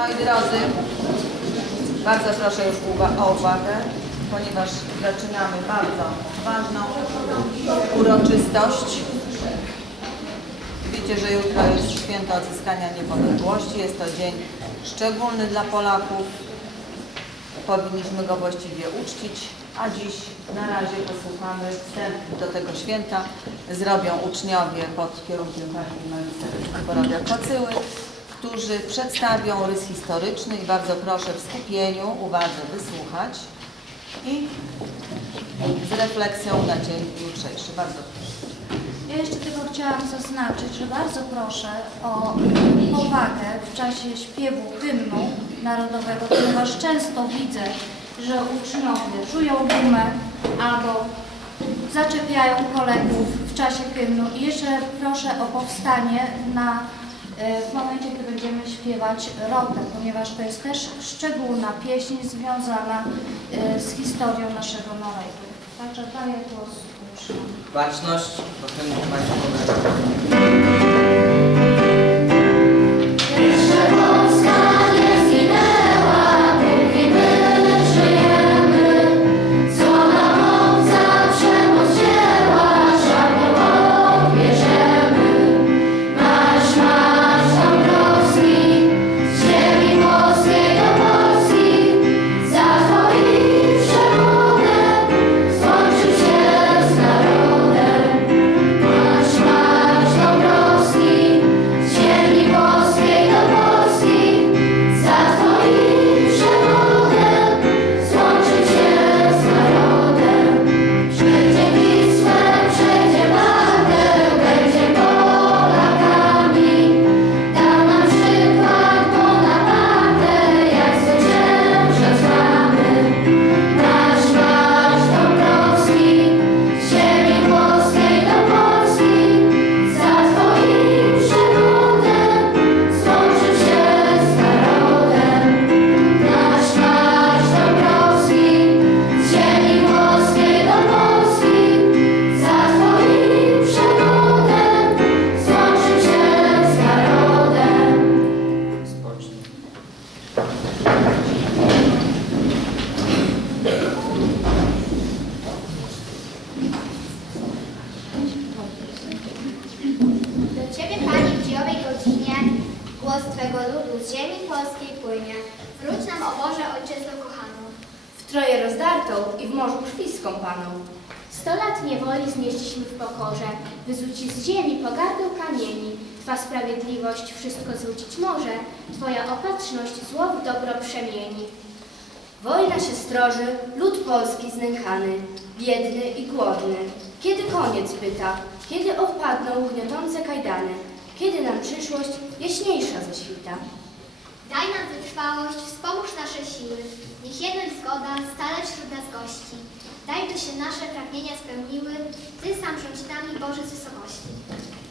Moi drodzy, bardzo proszę już o uwagę, ponieważ zaczynamy bardzo ważną uroczystość. Wiecie, że jutro jest święto odzyskania niepodległości. Jest to dzień szczególny dla Polaków. Powinniśmy go właściwie uczcić, a dziś na razie posłuchamy wstęp do tego święta. Zrobią uczniowie pod kierunkiem pani magister Borowia Kocyły, którzy przedstawią rys historyczny i bardzo proszę w skupieniu, uwadze wysłuchać i z refleksją na dzień jutrzejszy. Bardzo proszę. Ja jeszcze tylko chciałam zaznaczyć, że bardzo proszę o powagę w czasie śpiewu hymnu narodowego, ponieważ często widzę, że uczniowie czują dumę albo zaczepiają kolegów w czasie hymnu. I jeszcze proszę o powstanie na, w momencie, gdy będziemy śpiewać rotę, ponieważ to jest też szczególna pieśń związana e, z historią naszego narodu. Także daję głos. Baczność, potem Państwo troje rozdartą i w morzu krwi skąpaną. Sto lat niewoli znieśliśmy w pokorze, wyzuci z ziemi pogardą kamieni. Twa sprawiedliwość wszystko zwrócić może, Twoja opatrzność zło w dobro przemieni. Wojna się stroży, lud polski znękany, biedny i głodny. Kiedy koniec pyta, kiedy odpadną gniotące kajdany, kiedy nam przyszłość jaśniejsza zaświta. Daj nam wytrwałość, wspomóż. Niech jedność zgoda stale wśród nas gości. Daj, by się nasze pragnienia spełniły, Ty sam rządź nami, Boże z wysokości.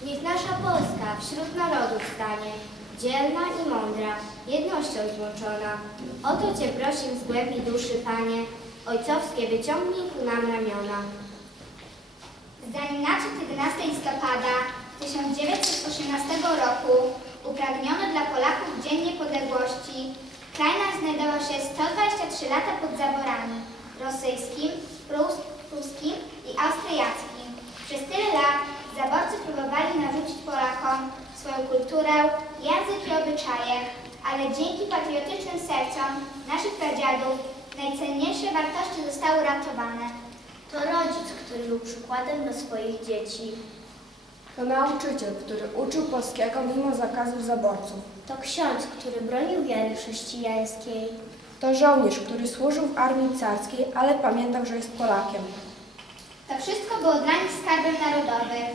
Niech nasza Polska wśród narodów stanie, dzielna i mądra, jednością złączona. O to Cię prosim z głębi duszy, Panie, ojcowskie wyciągnij ku nam ramiona. Zanim nadszedł 11 listopada 1918 roku upragniono dla Polaków Dzień Niepodległości, kraj nasz znajdował się 123 lata pod zaborami rosyjskim, prus- pruskim i austriackim. Przez tyle lat zaborcy próbowali narzucić Polakom swoją kulturę, język i obyczaje, ale dzięki patriotycznym sercom naszych pradziadów najcenniejsze wartości zostały ratowane. To rodzic, który był przykładem dla swoich dzieci. To nauczyciel, który uczył polskiego mimo zakazów zaborców. To ksiądz, który bronił wiary chrześcijańskiej. To żołnierz, który służył w armii carskiej, ale pamiętał, że jest Polakiem. To wszystko było dla nich skarbem narodowym.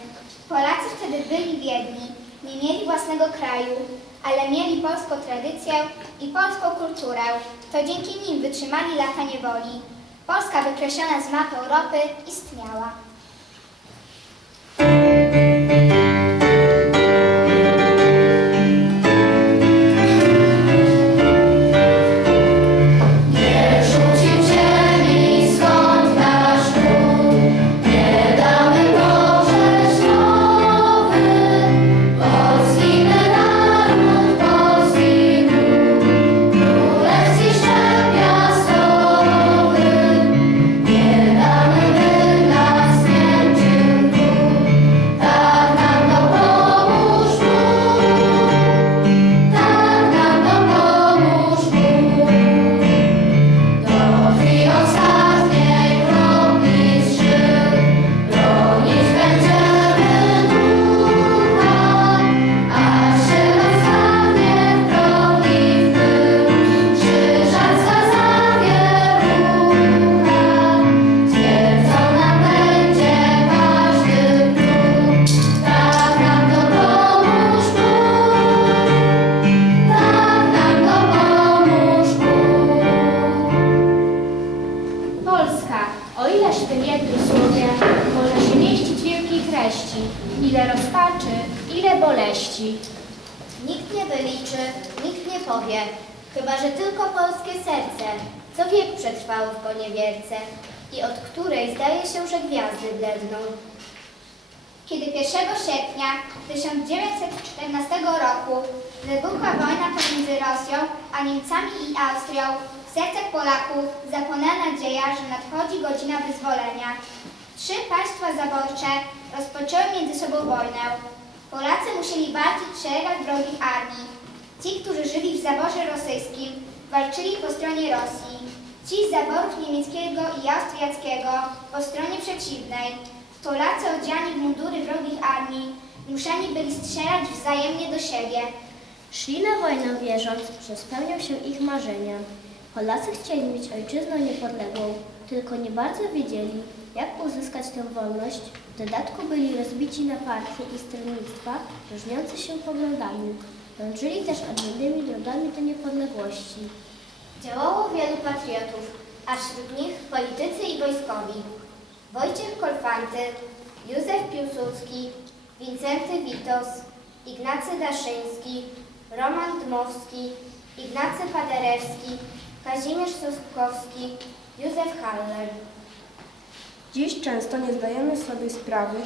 Polacy wtedy byli biedni, nie mieli własnego kraju, ale mieli polską tradycję i polską kulturę. To dzięki nim wytrzymali lata niewoli. Polska wykreślona z mapy Europy istniała. Od której zdaje się, że gwiazdy bledną. Kiedy 1 sierpnia 1914 roku wybuchła wojna pomiędzy Rosją a Niemcami i Austrią, w sercach Polaków zapłonęła nadzieja, że nadchodzi godzina wyzwolenia. Trzy państwa zaborcze rozpoczęły między sobą wojnę. Polacy musieli walczyć w szeregach wrogich armii. Ci, którzy żyli w zaborze rosyjskim, walczyli po stronie Rosji. Z zaborów niemieckiego i austriackiego po stronie przeciwnej. Polacy odziani w mundury wrogich armii zmuszeni byli strzelać wzajemnie do siebie. Szli na wojnę wierząc, że spełnią się ich marzenia. Polacy chcieli mieć ojczyznę niepodległą, tylko nie bardzo wiedzieli, jak uzyskać tę wolność. W dodatku byli rozbici na partie i stronnictwa różniące się poglądami. Dążyli też odmiennymi drogami do niepodległości. Działało wielu patriotów, a wśród nich politycy i wojskowi. Wojciech Kolfanty, Józef Piłsudski, Wincenty Witos, Ignacy Daszyński, Roman Dmowski, Ignacy Paderewski, Kazimierz Sosnkowski, Józef Haller. Dziś często nie zdajemy sobie sprawy,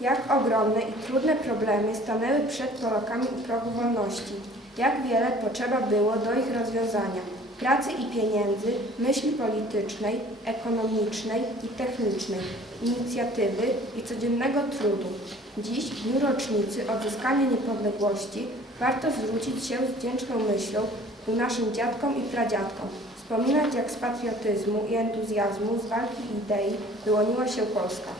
jak ogromne i trudne problemy stanęły przed Polakami u progu wolności, jak wiele potrzeba było do ich rozwiązania, pracy i pieniędzy, myśli politycznej, ekonomicznej i technicznej, inicjatywy i codziennego trudu. Dziś, w dniu rocznicy odzyskania niepodległości, warto zwrócić się z wdzięczną myślą ku naszym dziadkom i pradziadkom, Wspominać, jak z patriotyzmu i entuzjazmu, z walki idei wyłoniła się Polska.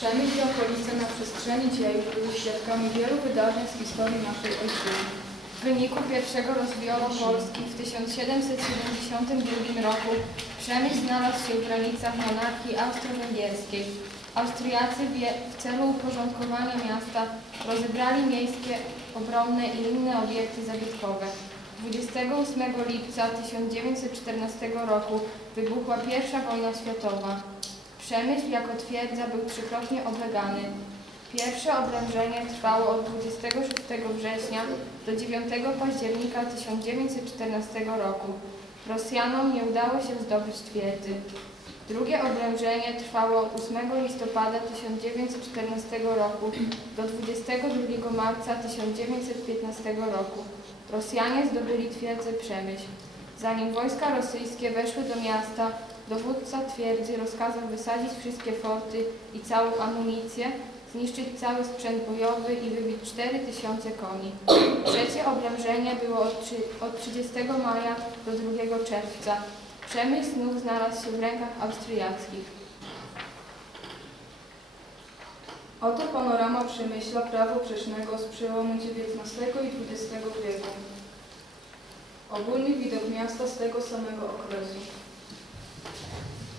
Przemysł i okolice na przestrzeni dziejów były świadkami wielu wydarzeń z historii naszej ojczyzny. W wyniku pierwszego rozbioru Polski w 1772 roku Przemyśl znalazł się w granicach monarchii austro-węgierskiej. Austriacy w celu uporządkowania miasta rozebrali miejskie, obronne i inne obiekty zabytkowe. 28 lipca 1914 roku wybuchła I wojna światowa. Przemysł jako twierdza był trzykrotnie oblegany. Pierwsze oblężenie trwało od 26 września do 9 października 1914 roku. Rosjanom nie udało się zdobyć twierdzy. Drugie oblężenie trwało od 8 listopada 1914 roku do 22 marca 1915 roku. Rosjanie zdobyli twierdzę Przemyśl. Zanim wojska rosyjskie weszły do miasta, dowódca twierdzy rozkazał wysadzić wszystkie forty i całą amunicję, zniszczyć cały sprzęt bojowy i wybić 4000 koni. Trzecie oblężenie było od, trzy- od 30 maja do 2 czerwca. Przemysł znów znalazł się w rękach austriackich. Oto panorama Przemyśla prawo przecznego z przełomu XIX i XX wieku. Ogólny widok miasta z tego samego okresu.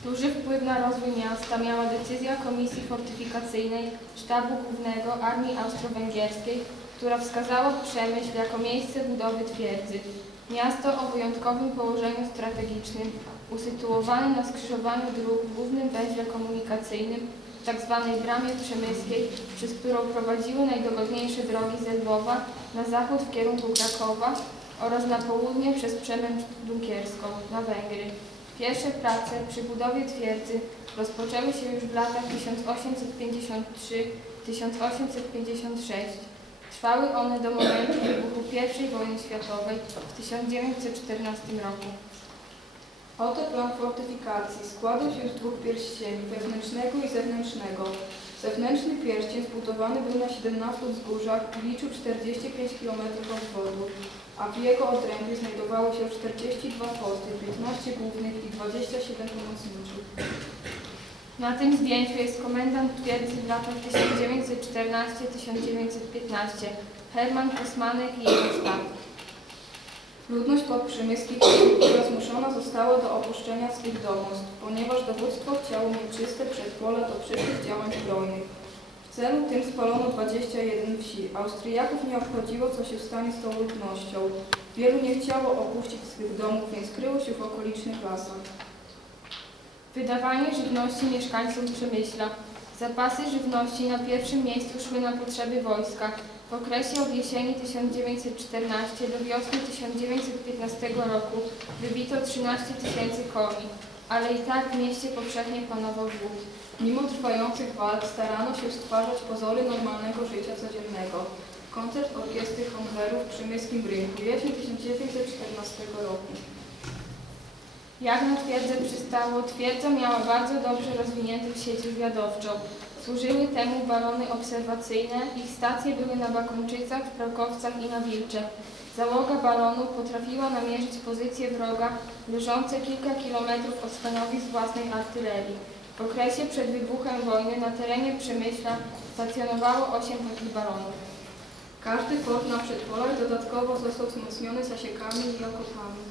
Duży wpływ na rozwój miasta miała decyzja Komisji Fortyfikacyjnej Sztabu Głównego Armii Austro-Węgierskiej, która wskazała Przemyśl jako miejsce budowy twierdzy. Miasto o wyjątkowym położeniu strategicznym, usytuowane na skrzyżowaniu dróg w głównym węźle komunikacyjnym, tzw. bramie przemyskiej, przez którą prowadziły najdogodniejsze drogi z Lwowa na zachód w kierunku Krakowa oraz na południe przez Przemęcz Dunkierską na Węgry. Pierwsze prace przy budowie twierdzy rozpoczęły się już w latach 1853-1856. Trwały one do momentu wybuchu I wojny światowej w 1914 roku. Oto plan fortyfikacji. Składał się z dwóch pierścieni, wewnętrznego i zewnętrznego. Zewnętrzny pierścień zbudowany był na 17 wzgórzach i liczył 45 km obwodu, a w jego odrębie znajdowało się 42 forty, 15 głównych i 27 pomocniczych. Na tym zdjęciu jest komendant twierdzy w latach 1914-1915, Herman Kosmanek i jego sztab. Ludność podprzemyskich, która zmuszona została do opuszczenia swych domostw, ponieważ dowództwo chciało mieć czyste przedpole do przyszłych działań zbrojnych. W celu tym spalono 21 wsi. Austriaków nie obchodziło, co się stanie z tą ludnością. Wielu nie chciało opuścić swych domów, więc kryło się w okolicznych lasach. Wydawanie żywności mieszkańcom Przemyśla. Zapasy żywności na pierwszym miejscu szły na potrzeby wojska. W okresie od jesieni 1914 do wiosny 1915 roku wybito 13 tysięcy koni, ale i tak w mieście powszechnie panował głód. Mimo trwających walk starano się stwarzać pozory normalnego życia codziennego. Koncert Orkiestry Honwerów w Przemyskim Rynku, jesień 1914 roku. Jak na twierdzę przystało, twierdza miała bardzo dobrze rozwiniętą sieć wywiadowczą. Służyły temu balony obserwacyjne, ich stacje były na Bakomczycach, w Prokowcach i na Wilcze. Załoga balonu potrafiła namierzyć pozycje wroga leżące kilka kilometrów od stanowisk własnej artylerii. W okresie przed wybuchem wojny na terenie Przemyśla stacjonowało 8 takich balonów. Każdy fort na przedpolach dodatkowo został wzmocniony zasiekami i okopami.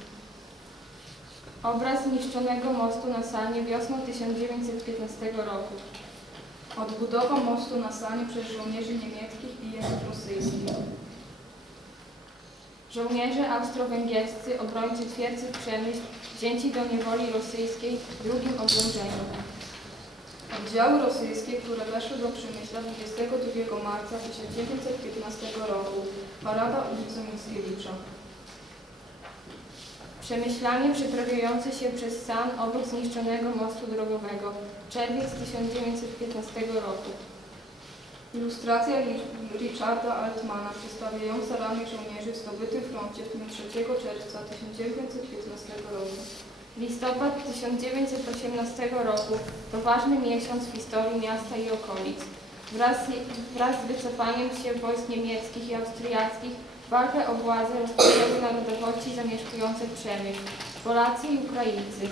Obraz zniszczonego mostu na Sanie wiosną 1915 roku. Odbudowa mostu na Sanie przez żołnierzy niemieckich i język rosyjski. Żołnierze austro-węgierscy, obrońcy twierdzy w Przemyśl, wzięci do niewoli rosyjskiej w drugim oblężeniu. Oddziały rosyjskie, które weszły do Przemyśla 22 marca 1915 roku. Parada ulicą Mickiewicza. Przemyślanie przeprawiające się przez San obok zniszczonego mostu drogowego. Czerwiec 1915 roku. Ilustracja Ri- Richarda Altmana przedstawiająca rany żołnierzy w zdobytym froncie w dniu 3 czerwca 1915 roku. Listopad 1918 roku to ważny miesiąc w historii miasta i okolic. Wraz, wraz z wycofaniem się wojsk niemieckich i austriackich walkę o władzę rozpoczęły narodowości zamieszkujące Przemyśl, Polacy i Ukraińcy.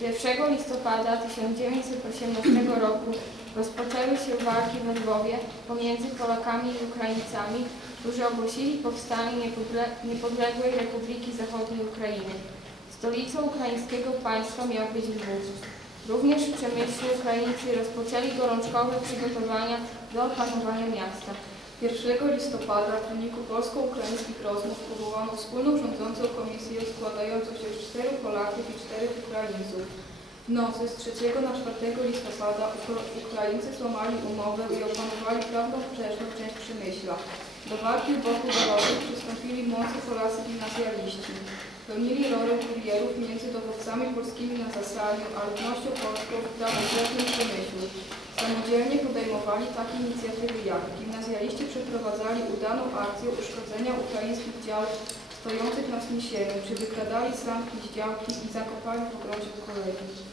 1 listopada 1918 roku rozpoczęły się walki we Lwowie pomiędzy Polakami i Ukraińcami, którzy ogłosili powstanie niepodle- niepodległej Republiki Zachodniej Ukrainy. Stolicą ukraińskiego państwa miał być Lwów. Również w Przemyślu Ukraińcy rozpoczęli gorączkowe przygotowania do opanowania miasta. 1 listopada w wyniku polsko-ukraińskich rozmów powołano wspólną rządzącą komisję składającą się z czterech Polaków i czterech Ukraińców. W nocy z 3 na 4 listopada Ukraińcy złamali umowę i opanowali prawną część Przemyśla. Do walki w boku dowodów przystąpili młodzi Polacy gimnazjaliści. Pełnili rolę kurierów między dowódcami polskimi na Zasaniu, a ludnością polską w prawowiernym Przemyślu. Samodzielnie podejmowali takie inicjatywy jak gimnazjaliści przeprowadzali udaną akcję uszkodzenia ukraińskich działów stojących na wzniesieniu, czy wykradali sanki z działki i zakopali w ogrodzie kolegi.